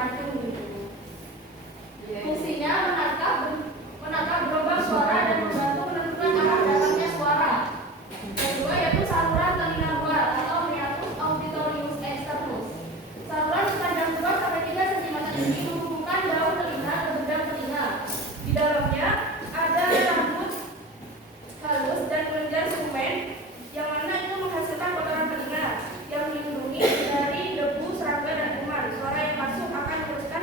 meracun gitu. Fungsinya menangkap gelombang suara dan membantu menentukan arah datangnya suara. Kedua yaitu saluran telinga luar atau meatus auditorius externus. Saluran sepanjang 2 sampai 3 cm ini menghubungkan daun telinga ke gendang telinga. Di dalamnya ada rambut halus dan kelenjar sumen yang mana itu menghasilkan kotoran telinga yang melindungi dari debu, serangga, dan kuman. Suara yang masuk akan meneruskan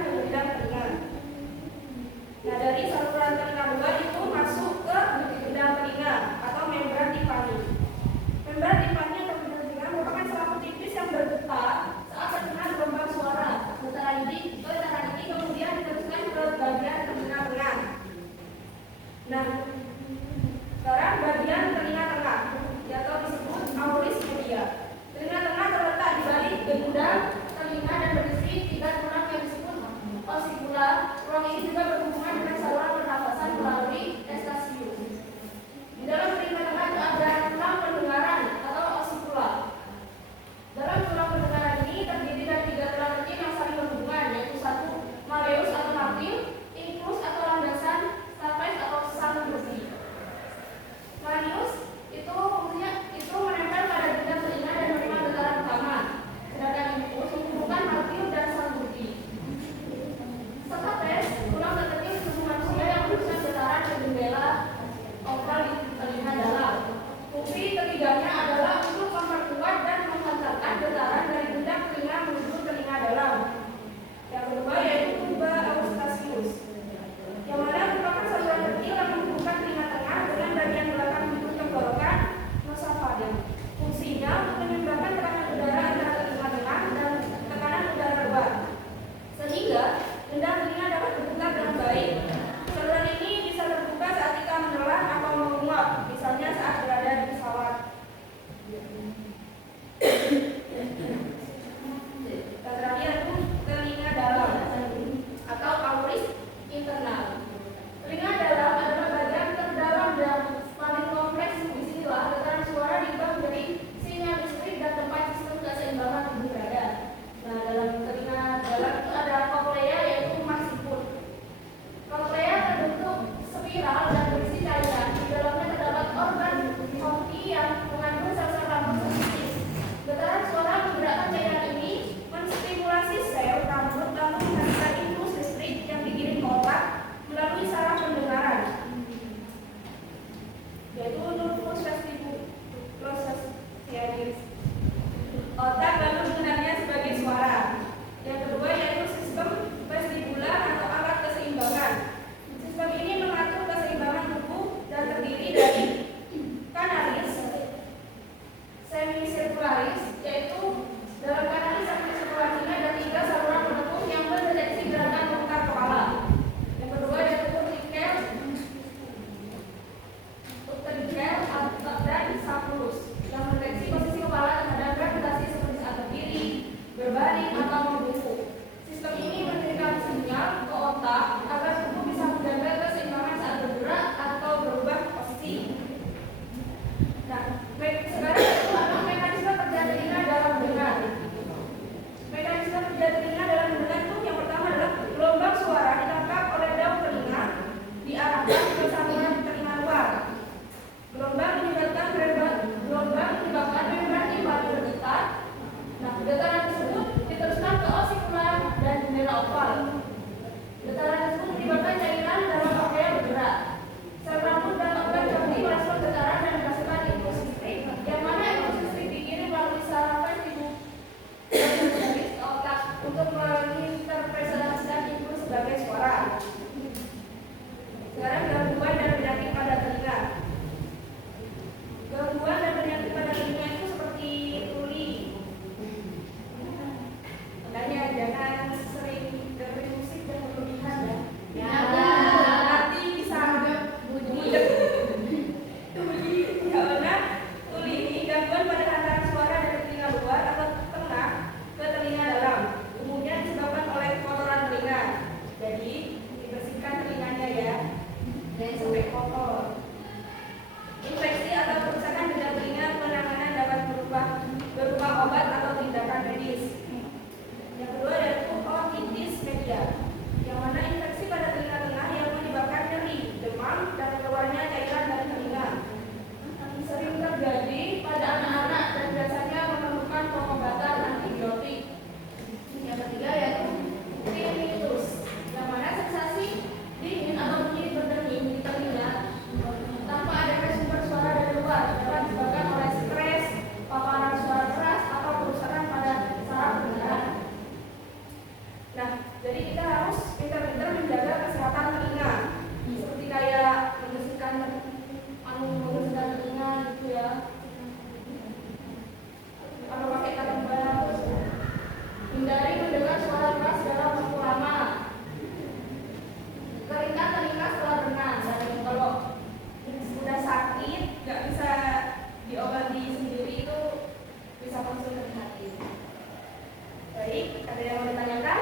Baik, ada yang mau ditanyakan?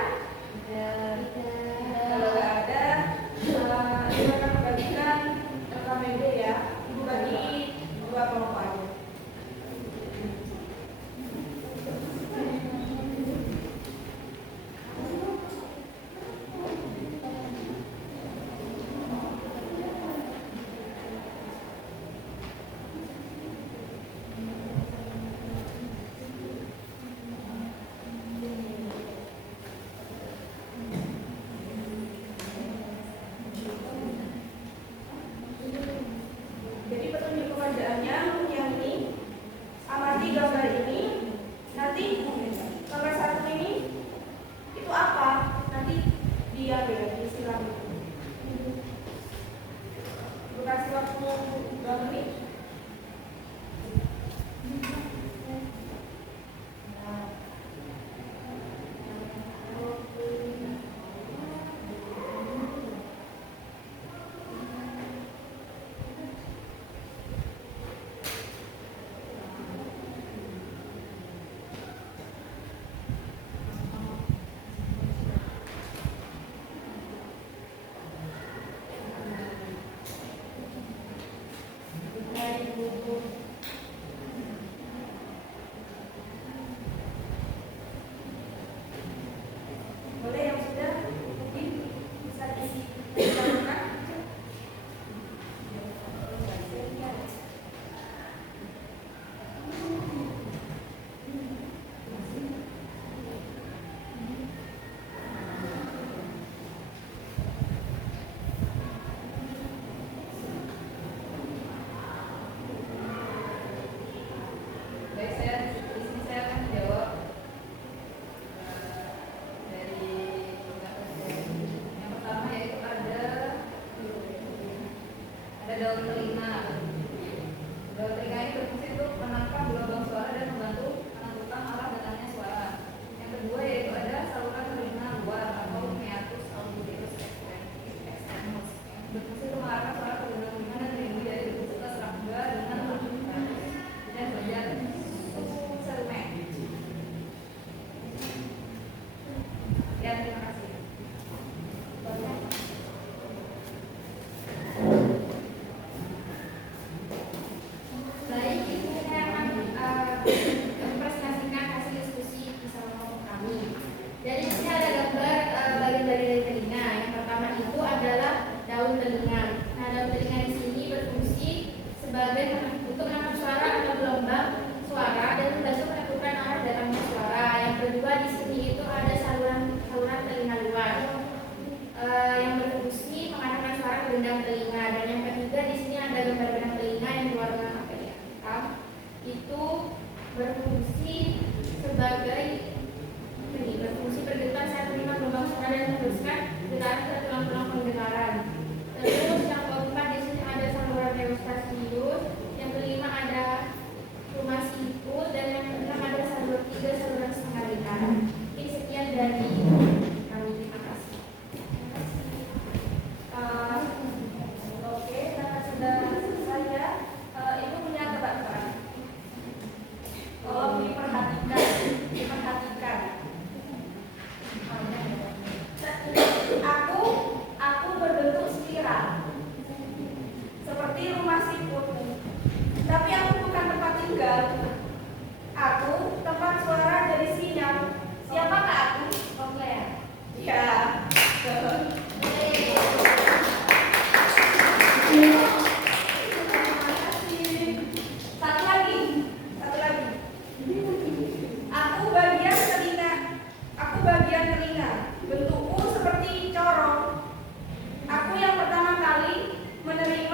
Kalau nggak ada, Ibu akan membagikan RKPD ya. Ibu bagi 2 kelompok aja. Jadi petunjuk pekerjaannya yang ini, amati gambar ini. Nanti gambar 1 ini itu apa? Nanti dia istilah itu. Ibu kasih waktu 2 menit. Boleh yang sudah mungkin bisa diisi dilakukan. Baik, di sini saya akan menjawab dari yang pertama, yaitu ada daun telinga. Daun telinga ini berfungsi untuk menangkap gelombang suara dan membantu menentukan arah datangnya suara. Yang kedua yaitu ada saluran telinga luar atau meatus auditoris externus, yang berfungsi untuk mengarahkan suara ke telinga dan melindungi dari intensitas serangga dengan melakukan dan bagian subserumen. Ya, terima kasih. Baik, ini saya akan mempresentasikan hasil diskusi bersama kelompok kami. Jadi di sini ada gambar bagian dari telinga. Yang pertama itu adalah daun telinga. Nah, daun telinga di sini berfungsi sebagai untuk menangkap suara atau gelombang suara dan membantu menentukan arah datangnya suara. Yang kedua di sini itu ada saluran telinga luar yang berfungsi mengarahkan suara ke gendang telinga. Dan yang ketiga di sini ada gambar gendang telinga yang berwarna hitam. Itu berfungsi sebagai berfungsi bergetar saat menerima gelombang suara dan meneruskan getaran ke tulang-tulang penggetaran. Terus yang keempat di sini ada saluran neurostasius. Yang kelima ada rumah siput, dan yang keenam ada saluran setengah lingkaran. Ini sekian dari kami. Terima kasih. Oke, karena sudah selesai ya. Ibu punya tebak-tebakan. Tolong diperhatikan. Aku berbentuk spiral seperti rumah siput, tapi aku bukan tempat tinggal. Aku tempat suara dari sinyal. Siapakah aku? Oke ya. Satu lagi. Aku bagian telinga. Bentukku seperti corong. Aku yang pertama kali menerima